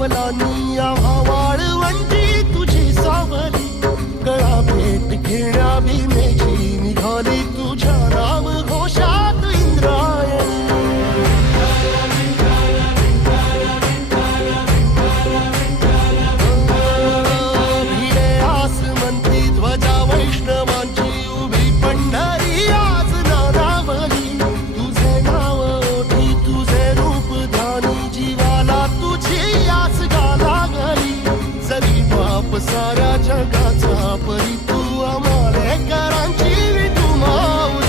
पावलांनी आम्हा वाळवंटी तुझी सावली गळा भेट घेण्या भीमेची निघाली तुझ्या नाम घोषात इंद्रायणी भिडे आसमंती ध्वजा वैष्णवांची उभी पंढरी आज नानावली तुझे नाव ओठी तुझे रूप ध्यानी जीवाला तुझी आस लागली जरी बाप साऱ्या जगाचा परी तू आमालेकरांची विठू माऊली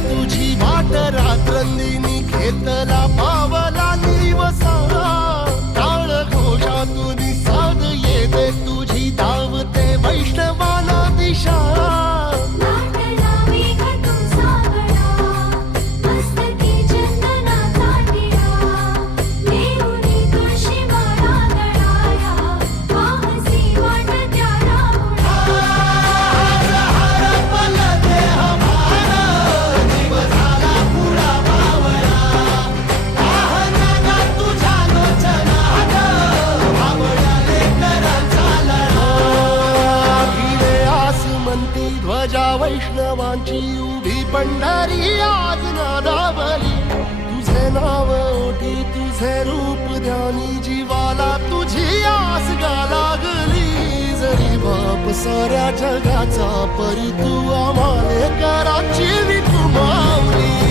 तुझी वाट रात्रंदिनी घेतला पावला निवसा टाळ घोषातून साध येते तुझी धावते वैष्णवाला दिशा ध्वजा वैष्णवांची उभी पंढरी आज नादावली तुझे नाव ओठी तुझे रूप ध्यानी जीवाला तुझी आस लागली जरी बाप साऱ्या जगाचा परी तू आमालेकरांची विठू माऊली